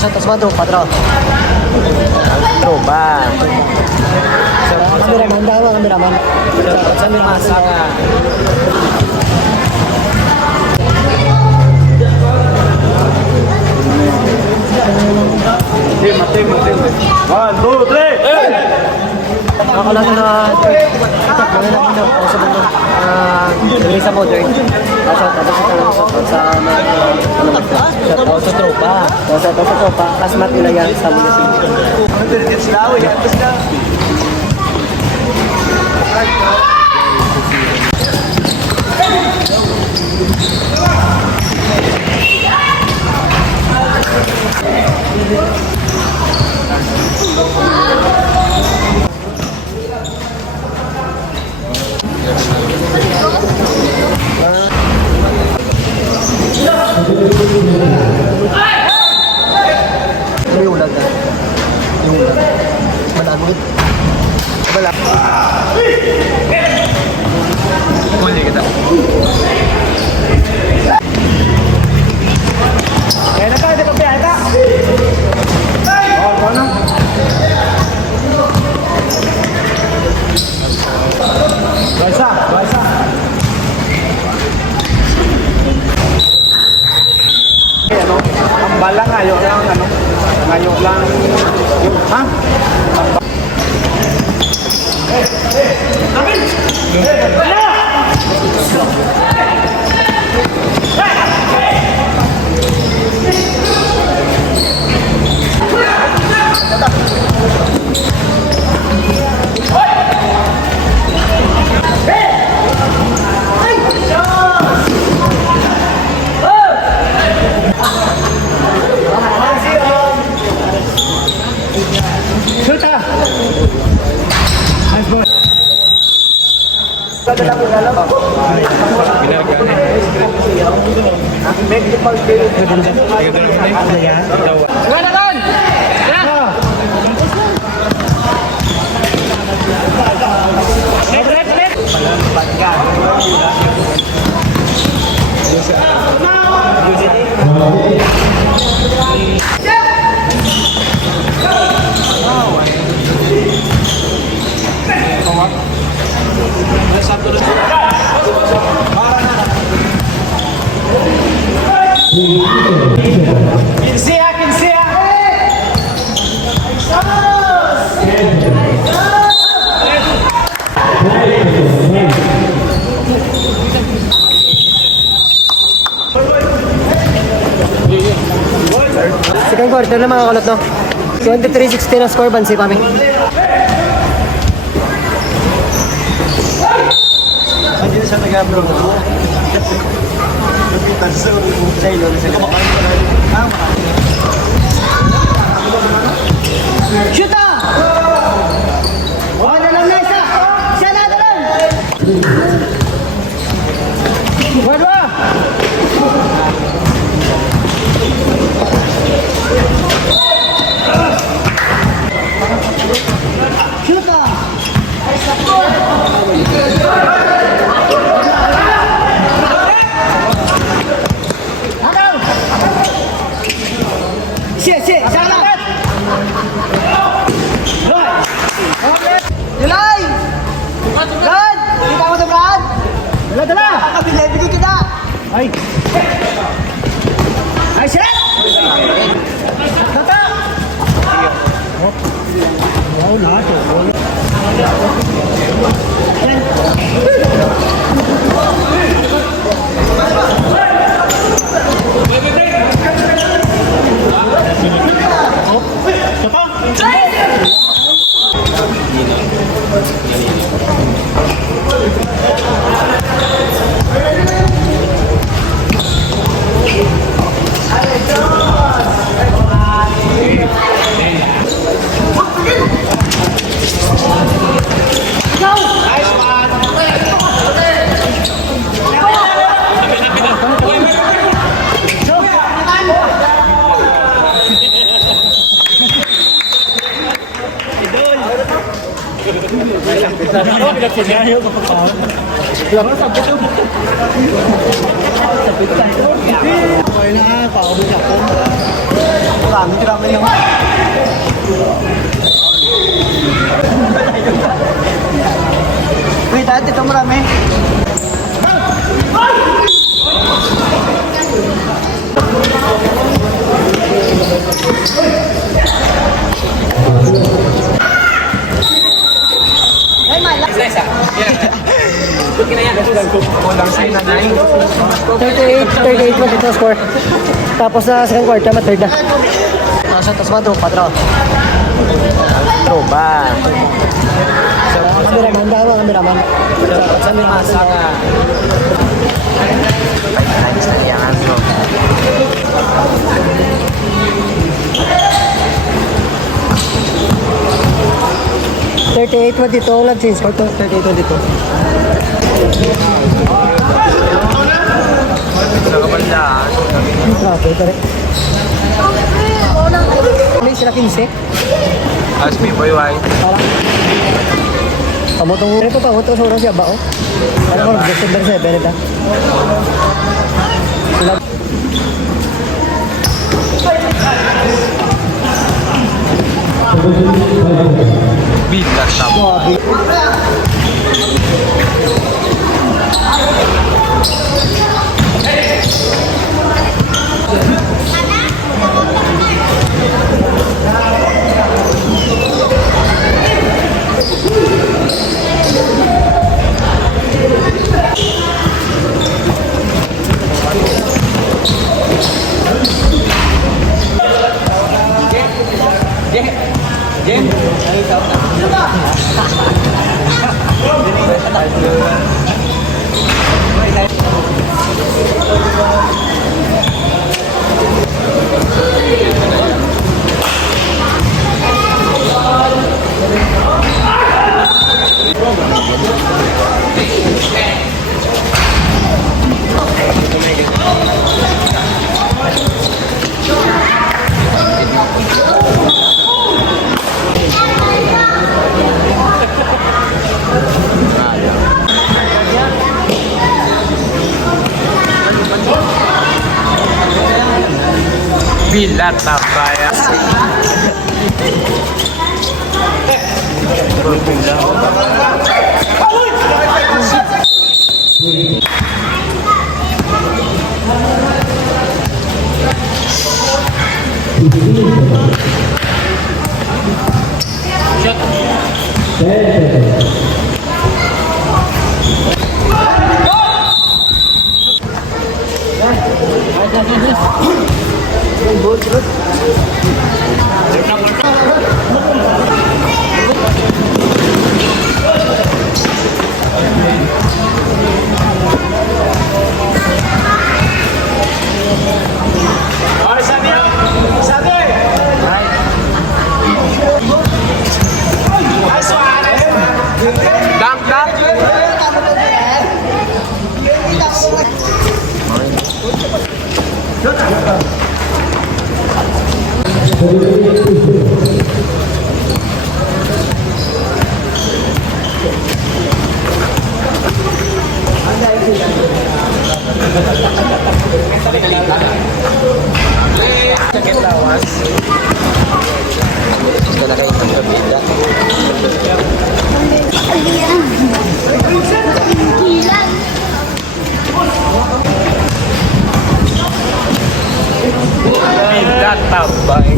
Tapos mga tropa. Tropa. Kameraman, daw ang kameraman. Sa masa nga. Tim. 1, 2, 3. Nakakulang na ito, mga nakita ko sa bundok. Naging sa modern. Tapos sa tropa. Sa tropa. Kasmat nila yan sa mga yung ulag na. Yung ulag. Malamit. Wala. Muli kita. Kaya na ka, hindi ka piya, ka. Oh, ano? Baisa. Ano? Ang bala ngayon lang, ano? Ngayon lang. Ha? Second quarter na mga kalot, no? 23-16 na score, bansi kami. Hindi siya nag-abro mo. Napitan sa Chilo. Shoot ah! Wala lang na isa! Siya na lang! Wala! Shoot ah! Yulay! Brad! Kita mo na, Brad! Dala! Bigay kita! Ay! Ay, shit! Tata! Wow, lahat oh. marami lang. Wait, dito marami. Isa. Kulang sa'yo na 9. 38 mo dito score. Tapos sa second quarter, third na. Nasa tapos mo, 4. Troba. Kameraman, kameraman. Sa may masa nga. Nice na yan, bro. $38 mo dito, ulan change score to 38 mo dito. Nakabandaan. Grabe, kare. Ano yung sila 15? As me, boy, why? Parang pamutong ito pa, utong surong siya ba, oh? Parang mo, gusto lang siya, benita. Sila. Beat that top. Grabe. Beat that top, kaya. Dunk, dunk. Sakit lawas. Gusto na kayo ng kabida. Bida tabay.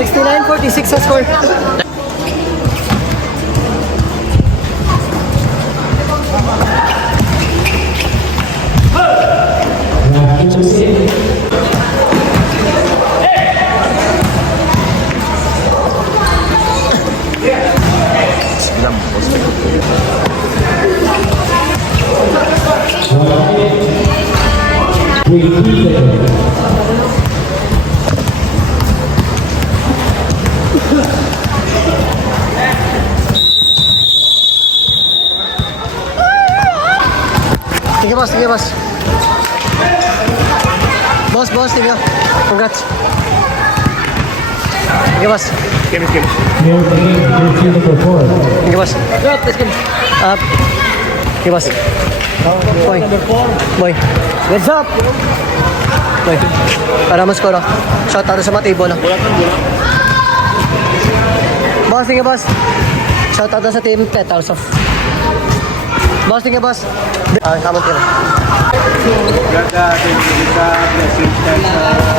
$69-46 sa score. boss. Sige, boss. Boss, sige. Congrats. Sige, boss. Kim. Sige, boss. Sige, boss. Boy. Heads up! Boy. Para mas koro. Shout out sa mga table. Boss, sige, boss. Shout out sa team Pet also. Boss, sige, boss. Kamot ka na. God, blessings sa